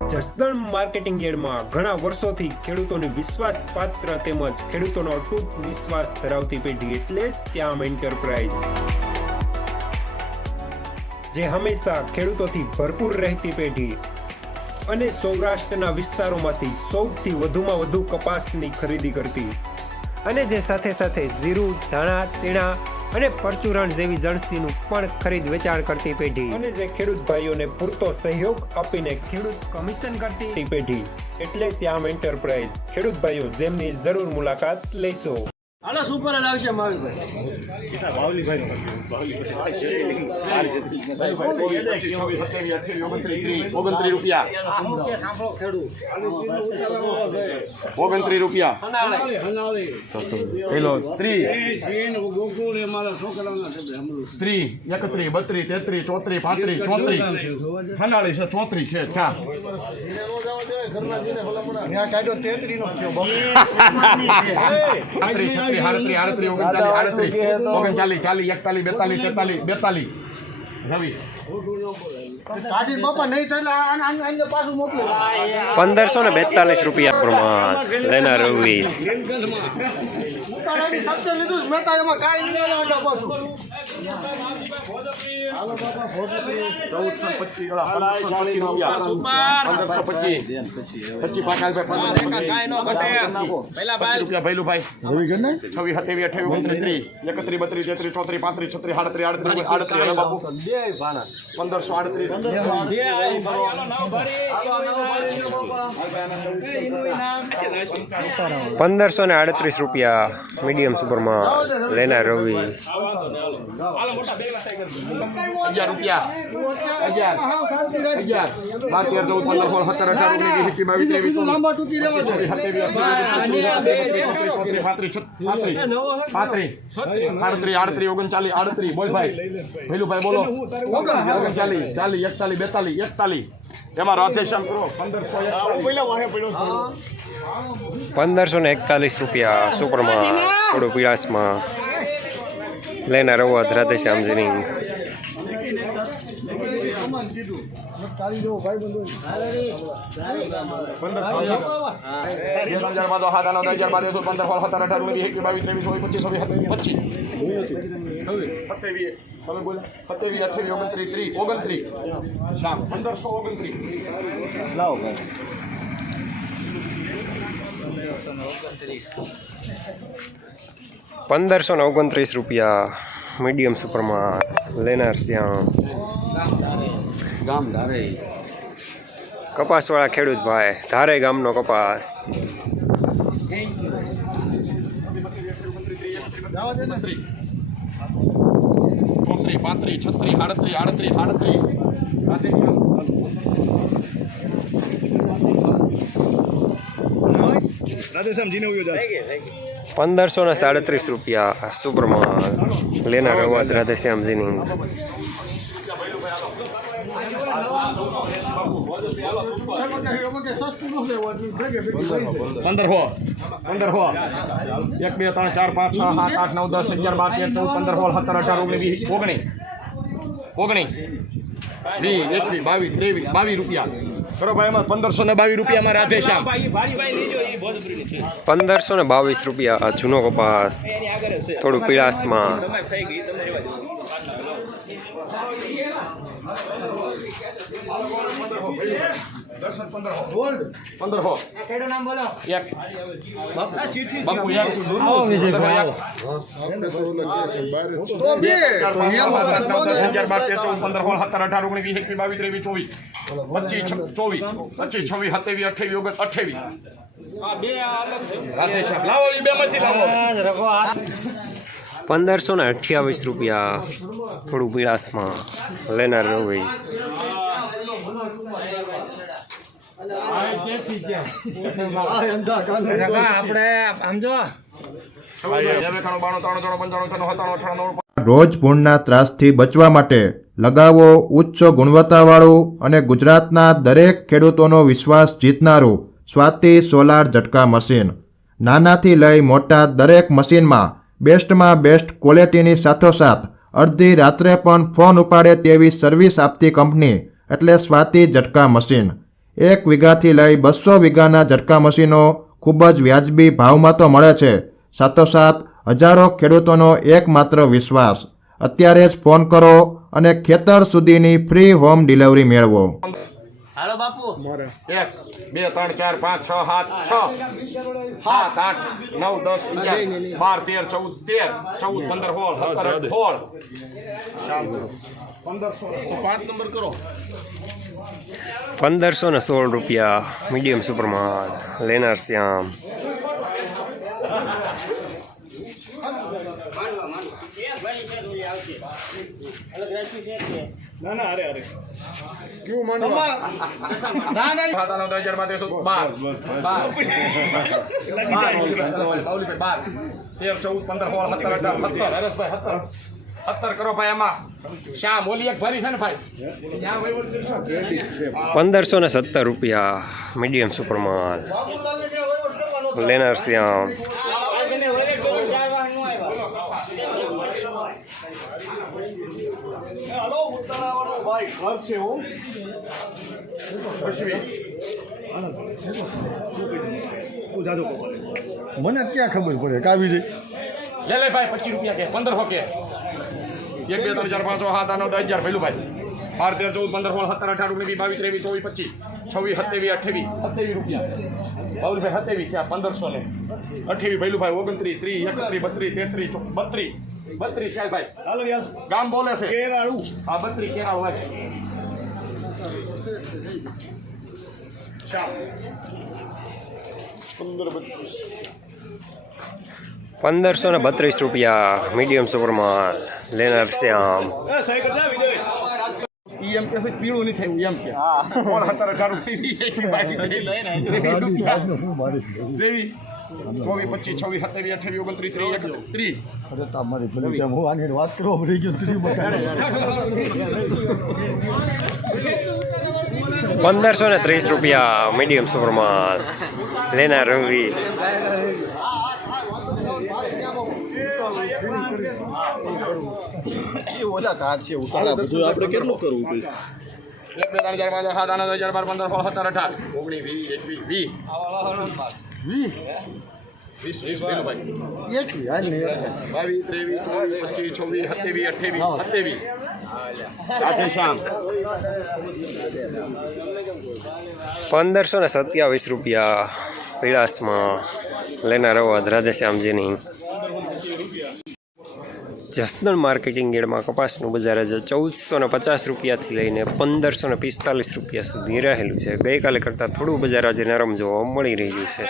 Jasdan marketing યાર્ડમાં ઘણા વર્ષોથી ખેડૂતોની વિશ્વાસપાત્ર તેમજ ખેડૂતોનો અતૂટ વિશ્વાસ ધરાવતી પેઢી એટલે શ્યામ એન્ટરપ્રાઇઝ, જે હંમેશા ખેડૂતોથી ભરપૂર રહેતી પેઢી અને સૌરાષ્ટ્રના વિસ્તારોમાંથી સૌથી વધુમાં વધુ કપાસની ખરીદી કરતી અને જે સાથે સાથે જીરું, ધાણા, ચીણા અને પરચુરણ જેવી જણસીનું પણ ખરીદ વેચાણ કરતી પેઢી અને જે ખેડૂત ભાઈઓને પૂરતો સહયોગ આપીને ખેડૂત કમિશન કરતી પેઢી એટલે શ્યામ એન્ટરપ્રાઇઝ. ખેડૂત ભાઈઓ જેમની જરૂર મુલાકાત લેશો. હાલો સુપર જ આવશે માવીભાઈ. રવિ 1542 રૂપિયા પ્રમાણ લેનાર રવિ. 1538 રૂપિયા મીડિયમ સુપરમાં લેનાર રવિ. 11 રૂપિયા 38 બોલ ભાઈ ભૈલુભાઈ બોલો. 39 40 41 42 41 એમાં રાધેશ્યામ કરો 1541 રૂપિયા સુપરમાં થોડું પીળાશમાં લેનાર અવધ રાધેશ્યામ જીનિંગ. 1529 રૂપિયા મીડિયમ સુપરમાં લેનાર શ્યામ. કપાસવાળા ખેડૂત ભાઈ, ધારે ગામનો કપાસ. 1537 રૂપિયા સુપરમાં લેનાર અવધ રાધેશ્યામ જીનિંગ. 22 રૂપિયા કરો ભાઈ. એમાં 1522 રૂપિયામાં રાધેશ્યામ. 1522 રૂપિયા જૂનો કપાસ થોડું પીળાશમાં. 1528 રૂપિયા થોડું પીળાશમાં લેનાર રવિ. 92 રોજ પૂરના ત્રાસથી બચવા માટે લગાવો ઉચ્ચ ગુણવત્તાવાળું અને ગુજરાતના દરેક ખેડૂતોનો વિશ્વાસ જીતનારું સ્વાતિ સોલાર ઝટકા મશીન. નાનાથી લઈ મોટા દરેક મશીનમાં બેસ્ટમાં બેસ્ટ ક્વોલિટીની સાથોસાથ અડધી રાત્રે પણ ફોન ઉપાડે તેવી સર્વિસ આપતી કંપની એટલે સ્વાતિ ઝટકા મશીન. 1 વીઘાથી લઈ 200 વીઘાના ઝટકા મશીનો ખૂબ જ વ્યાજબી ભાવમાં તો મળે છે, સાથોસાથ હજારો ખેડૂતોનો એકમાત્ર વિશ્વાસ. અત્યારે જ ફોન કરો અને ખેતર સુધીની ફ્રી હોમ ડિલિવરી મેળવો. હાલો બાપુ 1 2 3 4 5 6 7 8 9 10 11 12 13 14 15 16 5 નંબર કરો. 1516 રૂપિયા મીડિયમ સુપરમાલ લેનાર શ્યામ. ક્યું માંડવા? ના ના 17 કરો ભાઈ. એમાં શ્યામ ઓલી એક ભરી છે ને ભાઈ. 1517 રૂપિયા મીડિયમ સુપરમાલ લેનાર શ્યામ. મને ક્યાં ખબર પડે કાવી જઈ લે લે ભાઈ 25 રૂપિયા કે 1500 કે 1 2 3 4 5 6 7 8 9 10 11 ભેલું ભાઈ 12 13 14 15 16 17 18 19 22 23 24 25 26 27 28 રૂપિયા બાઉલભાઈ 27 થયા 1500 ને 28 ભેલું ભાઈ 29 30 31 32 33 32 ચાલ ભાઈ ચાલો યાર ગામ બોલે છે કેરાળું. હા 32 કેરાળું ભાઈ. 1532 રૂપિયા મીડિયમ સુપરમાલ લેનાર શ્યામ. ઈ એમ કે છે પીળું નહીં થયું એમ કે હા 17 18 દેવી 24 25 26 27 28 29 30 અરે તમારી પેલી કેમ હું આની વાત કરો રહી ગયો 1530 રૂપિયા મીડિયમ સુપરમાલ લેનાર રવિ. ઓછા કાર્ડ છે ઉતારા બધું આપણે કેટલું કરવું પડે? 1 2 3 4 5 6 7 8 9 10 12 15 16 17 18 19 20 20 ભાઈ. એક યાર ને 22 23 24 25 26 27 શ્યામ. 1527 રૂપિયા પીળાસમાં લેનાર અવાજ રાધેશ્યામજીની. જસદણ માર્કેટિંગ યાર્ડમાં કપાસનું બજાર આજે 1450 રૂપિયાથી લઈને 1545 રૂપિયા સુધી રહેલું છે. ગઈકાલે કરતાં થોડું બજાર આજે નરમ જોવા મળી રહ્યું છે.